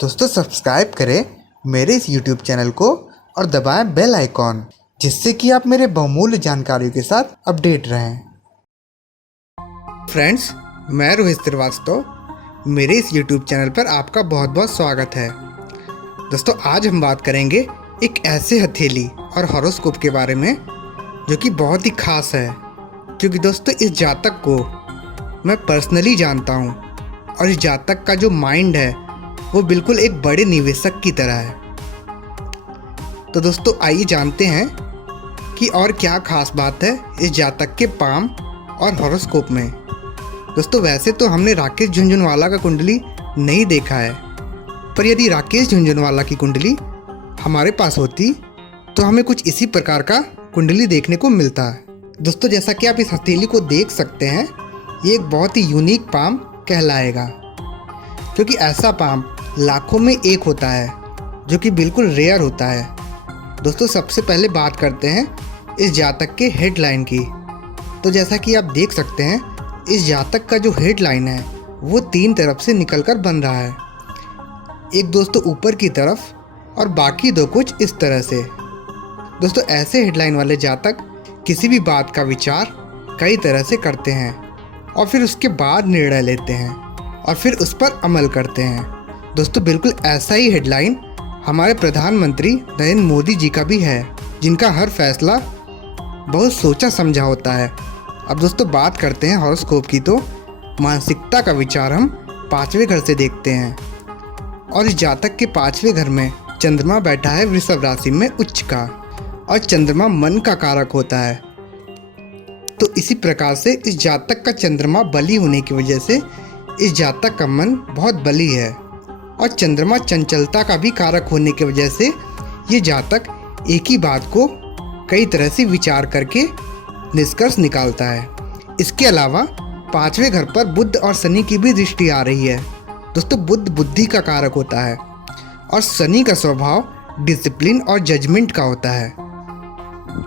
दोस्तों सब्सक्राइब करें मेरे इस YouTube चैनल को और दबाएं बेल आइकॉन, जिससे कि आप मेरे बहुमूल्य जानकारियों के साथ अपडेट रहें। फ्रेंड्स, मैं रोहित श्रीवास्तव, मेरे इस YouTube चैनल पर आपका बहुत बहुत स्वागत है। दोस्तों आज हम बात करेंगे एक ऐसे हथेली और हॉरोस्कोप के बारे में जो कि बहुत ही खास है, क्योंकि दोस्तों इस जातक को मैं पर्सनली जानता हूँ और इस जातक का जो माइंड है वो बिल्कुल एक बड़े निवेशक की तरह है। तो दोस्तों आइए जानते हैं कि और क्या खास बात है इस जातक के पाम और हॉरोस्कोप में। दोस्तों वैसे तो हमने राकेश झुनझुनवाला का कुंडली नहीं देखा है, पर यदि राकेश झुनझुनवाला की कुंडली हमारे पास होती तो हमें कुछ इसी प्रकार का कुंडली देखने को मिलता है। दोस्तों जैसा कि आप इस हथेली को देख सकते हैं, ये एक बहुत ही यूनिक पाम कहलाएगा, क्योंकि ऐसा पाम लाखों में एक होता है जो कि बिल्कुल रेयर होता है। दोस्तों सबसे पहले बात करते हैं इस जातक के हेडलाइन की। तो जैसा कि आप देख सकते हैं, इस जातक का जो हेडलाइन है वो 3 तरफ से निकलकर बन रहा है। एक दोस्तों ऊपर की तरफ और बाकी 2 कुछ इस तरह से। दोस्तों ऐसे हेडलाइन वाले जातक किसी भी बात का विचार कई तरह से करते हैं और फिर उसके बाद निर्णय लेते हैं और फिर उस पर अमल करते हैं। दोस्तों बिल्कुल ऐसा ही हेडलाइन हमारे प्रधानमंत्री नरेंद्र मोदी जी का भी है, जिनका हर फैसला बहुत सोचा समझा होता है। अब दोस्तों बात करते हैं हॉरोस्कोप की। तो मानसिकता का विचार हम 5वें घर से देखते हैं और इस जातक के 5वें घर में चंद्रमा बैठा है वृषभ राशि में उच्च का, और चंद्रमा मन का कारक होता है। तो इसी प्रकार से इस जातक का चंद्रमा बली होने की वजह से इस जातक का मन बहुत बली है, और चंद्रमा चंचलता का भी कारक होने की वजह से ये जातक एक ही बात को कई तरह से विचार करके निष्कर्ष निकालता है। इसके अलावा 5वें घर पर बुध और शनि की भी दृष्टि आ रही है। दोस्तों बुध बुद्धि का कारक होता है और शनि का स्वभाव डिसिप्लिन और जजमेंट का होता है।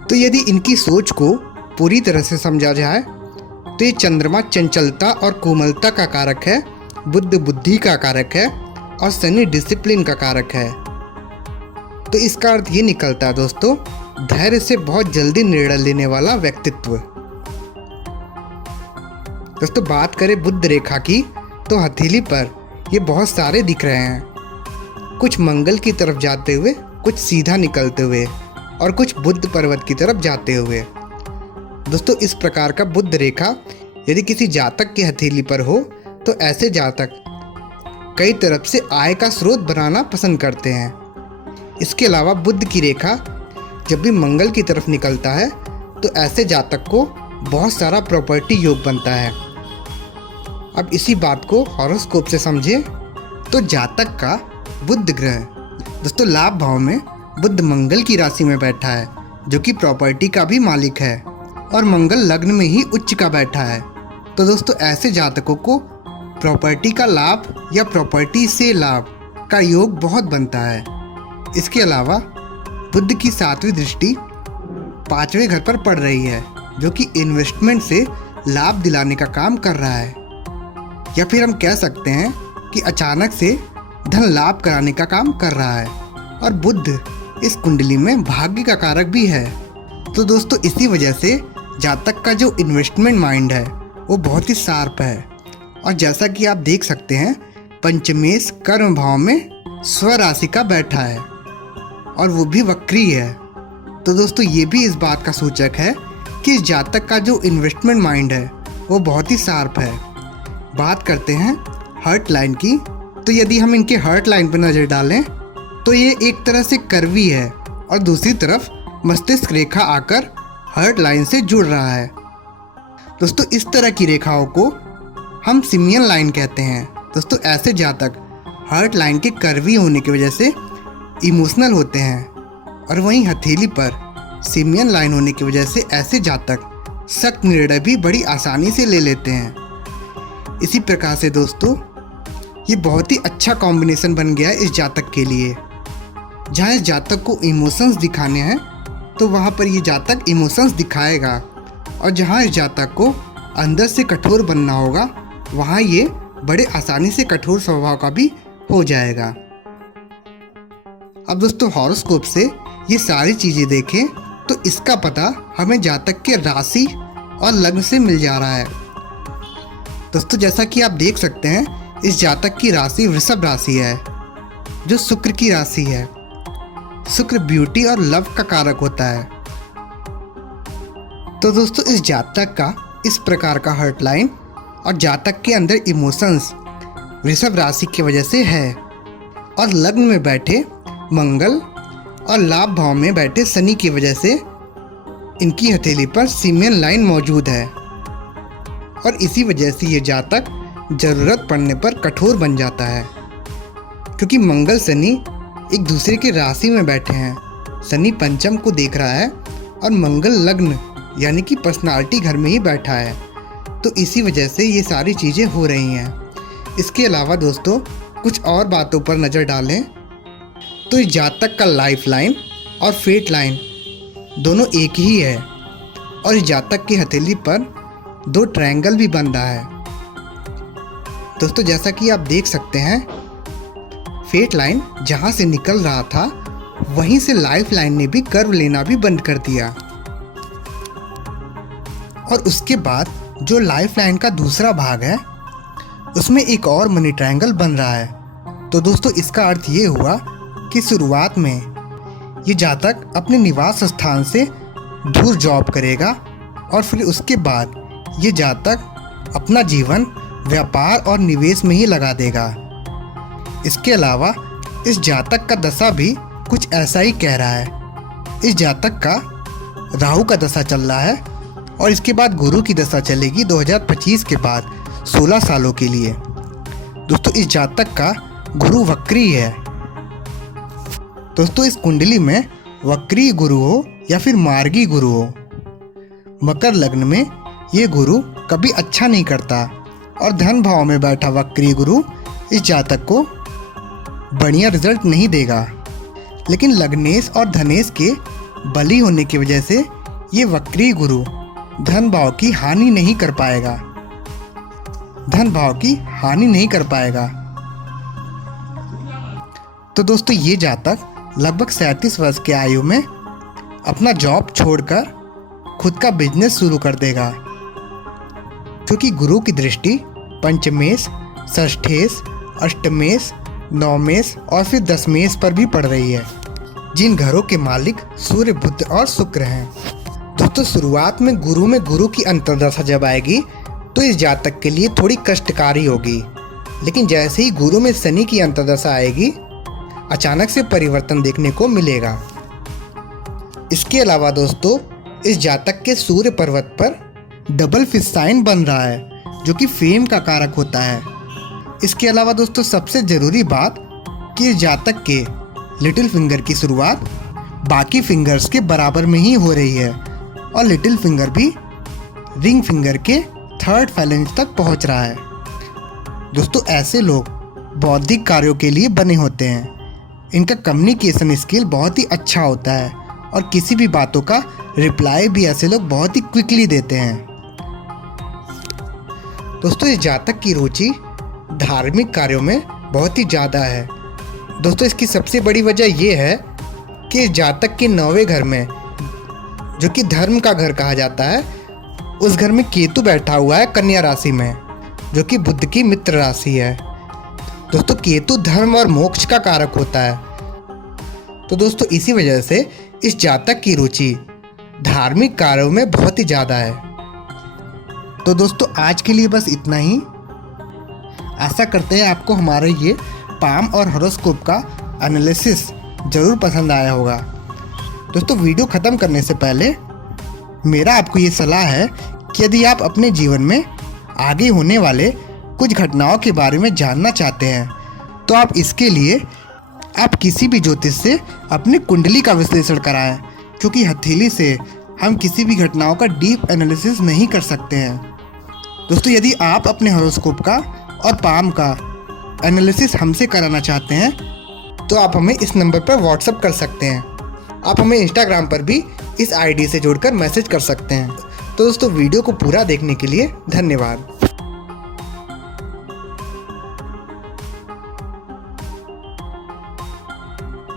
तो यदि इनकी सोच को पूरी तरह से समझा जाए तो ये चंद्रमा चंचलता और कोमलता का कारक है, बुध बुद्धि का कारक है और शनि डिसिप्लिन का कारक है। तो इसका अर्थ ये निकलता है दोस्तों, धैर्य से बहुत जल्दी निर्णय लेने वाला व्यक्तित्व। दोस्तों बात करें बुध रेखा की, तो हथेली पर ये बहुत सारे दिख रहे हैं, कुछ मंगल की तरफ जाते हुए, कुछ सीधा निकलते हुए और कुछ बुध पर्वत की तरफ जाते हुए। दोस्तों इस प्रकार का बुध रेखा यदि किसी जातक की हथेली पर हो तो ऐसे जातक कई तरफ से आय का स्रोत बनाना पसंद करते हैं। इसके अलावा बुध की रेखा जब भी मंगल की तरफ निकलता है तो ऐसे जातक को बहुत सारा प्रॉपर्टी योग बनता है। अब इसी बात को हॉरोस्कोप से समझें। तो जातक का बुध ग्रह दोस्तों लाभ भाव में बुध मंगल की राशि में बैठा है, जो कि प्रॉपर्टी का भी मालिक है, और मंगल लग्न में ही उच्च का बैठा है। तो दोस्तों ऐसे जातकों को प्रॉपर्टी का लाभ या प्रॉपर्टी से लाभ का योग बहुत बनता है। इसके अलावा बुध की 7वीं दृष्टि 5वें घर पर पड़ रही है, जो कि इन्वेस्टमेंट से लाभ दिलाने का काम कर रहा है, या फिर हम कह सकते हैं कि अचानक से धन लाभ कराने का काम कर रहा है। और बुध इस कुंडली में भाग्य का कारक भी है। तो दोस्तों इसी वजह से जातक का जो इन्वेस्टमेंट माइंड है वो बहुत ही शार्प है। और जैसा कि आप देख सकते हैं, पंचमेश कर्म भाव में स्वराशि का बैठा है और वो भी वक्री है। तो दोस्तों ये भी इस बात का सूचक है कि इस जातक का जो इन्वेस्टमेंट माइंड है वो बहुत ही शार्प है। बात करते हैं हर्ट लाइन की। तो यदि हम इनके हर्ट लाइन पर नज़र डालें तो ये एक तरह से कर्वी है और दूसरी तरफ मस्तिष्क रेखा आकर हर्ट लाइन से जुड़ रहा है। दोस्तों इस तरह की रेखाओं को हम सिमियन लाइन कहते हैं। दोस्तों ऐसे जातक हर्ट लाइन के कर्वी होने की वजह से इमोशनल होते हैं, और वहीं हथेली पर सिमियन लाइन होने की वजह से ऐसे जातक सख्त निर्णय भी बड़ी आसानी से ले लेते हैं। इसी प्रकार से दोस्तों ये बहुत ही अच्छा कॉम्बिनेशन बन गया है इस जातक के लिए। जहाँ इस जातक को इमोशंस दिखाने हैं तो वहाँ पर ये जातक इमोशंस दिखाएगा, और जहाँ इस जातक को अंदर से कठोर बनना होगा वहाँ ये बड़े आसानी से कठोर स्वभाव का भी हो जाएगा। अब दोस्तों हॉरोस्कोप से ये सारी चीज़ें देखें तो इसका पता हमें जातक के राशि और लग्न से मिल जा रहा है। दोस्तों जैसा कि आप देख सकते हैं इस जातक की राशि वृषभ राशि है, जो शुक्र की राशि है। शुक्र ब्यूटी और लव का कारक होता है। तो दोस्तों इस जातक का इस प्रकार का हर्ट लाइन और जातक के अंदर इमोशंस वृषभ राशि की वजह से है। और लग्न में बैठे मंगल और लाभ भाव में बैठे शनि की वजह से इनकी हथेली पर सीमेन लाइन मौजूद है। और इसी वजह से ये जातक ज़रूरत पड़ने पर कठोर बन जाता है, क्योंकि मंगल शनि एक दूसरे की राशि में बैठे हैं। शनि पंचम को देख रहा है और मंगल लग्न यानी कि पर्सनालिटी घर में ही बैठा है। तो इसी वजह से ये सारी चीज़ें हो रही हैं। इसके अलावा दोस्तों कुछ और बातों पर नज़र डालें तो इस जातक का लाइफ लाइन और फेट लाइन दोनों एक ही है। और इस जातक की हथेली पर 2 ट्रायंगल भी बन रहा है। दोस्तों जैसा कि आप देख सकते हैं फेट लाइन जहाँ से निकल रहा था वहीं से लाइफ लाइन ने भी कर्व लेना भी बंद कर दिया। और उसके बाद जो लाइफ लाइन का दूसरा भाग है उसमें एक और मनी ट्रायंगल बन रहा है। तो दोस्तों इसका अर्थ ये हुआ कि शुरुआत में ये जातक अपने निवास स्थान से दूर जॉब करेगा और फिर उसके बाद ये जातक अपना जीवन व्यापार और निवेश में ही लगा देगा। इसके अलावा इस जातक का दशा भी कुछ ऐसा ही कह रहा है। इस जातक का राहु का दशा चल रहा है और इसके बाद गुरु की दशा चलेगी 2025 के बाद 16 सालों के लिए। दोस्तों इस जातक का गुरु वक्री है। दोस्तों इस कुंडली में वक्री गुरु हो या फिर मार्गी गुरु हो, मकर लग्न में ये गुरु कभी अच्छा नहीं करता। और धन भाव में बैठा वक्री गुरु इस जातक को बढ़िया रिजल्ट नहीं देगा। लेकिन लग्नेश और धनेश के बली होने की वजह से ये वक्री गुरु धन भाव की हानि नहीं कर पाएगा। तो दोस्तों ये जातक लगभग 37 वर्ष के आयु में अपना जॉब छोड़कर खुद का बिजनेस शुरू कर देगा, क्योंकि गुरु की दृष्टि पंचमेश, षष्ठेश, अष्टमेश, नवमेश और फिर दशमेश पर भी पड़ रही है, जिन घरों के मालिक सूर्य, बुध और शुक्र हैं। दोस्तों शुरुआत में गुरु की अंतर्दशा जब आएगी तो इस जातक के लिए थोड़ी कष्टकारी होगी। लेकिन जैसे ही गुरु में शनि की अंतर्दशा आएगी अचानक से परिवर्तन देखने को मिलेगा। इसके अलावा दोस्तों इस जातक के सूर्य पर्वत पर डबल फिश साइन बन रहा है, जो कि फेम का कारक होता है। इसके अलावा दोस्तों सबसे ज़रूरी बात कि इस जातक के लिटिल फिंगर की शुरुआत बाकी फिंगर्स के बराबर में ही हो रही है और लिटिल फिंगर भी रिंग फिंगर के 3rd फैलेंज तक पहुंच रहा है। दोस्तों ऐसे लोग बौद्धिक कार्यों के लिए बने होते हैं। इनका कम्युनिकेशन स्किल बहुत ही अच्छा होता है और किसी भी बातों का रिप्लाई भी ऐसे लोग बहुत ही क्विकली देते हैं। दोस्तों इस जातक की रुचि धार्मिक कार्यों में बहुत ही ज़्यादा है। दोस्तों इसकी सबसे बड़ी वजह यह है कि इस जातक के 9वें घर में, जो कि धर्म का घर कहा जाता है, उस घर में केतु बैठा हुआ है कन्या राशि में, जो कि बुध की मित्र राशि है। दोस्तों केतु धर्म और मोक्ष का कारक होता है। तो दोस्तों इसी वजह से इस जातक की रुचि धार्मिक कार्यों में बहुत ही ज़्यादा है। तो दोस्तों आज के लिए बस इतना ही। आशा करते हैं आपको हमारा ये पाम और हॉरोस्कोप का एनालिसिस ज़रूर पसंद आया होगा। दोस्तों वीडियो ख़त्म करने से पहले मेरा आपको ये सलाह है कि यदि आप अपने जीवन में आगे होने वाले कुछ घटनाओं के बारे में जानना चाहते हैं तो आप इसके लिए आप किसी भी ज्योतिष से अपनी कुंडली का विश्लेषण कराएं, क्योंकि हथेली से हम किसी भी घटनाओं का डीप एनालिसिस नहीं कर सकते हैं। दोस्तों यदि आप अपने हॉरोस्कोप का और पाम का एनालिसिस हमसे कराना चाहते हैं तो आप हमें इस नंबर पर व्हाट्सएप कर सकते हैं। आप हमें इंस्टाग्राम पर भी इस आईडी से जोड़कर मैसेज कर सकते हैं। तो दोस्तों वीडियो को पूरा देखने के लिए धन्यवाद।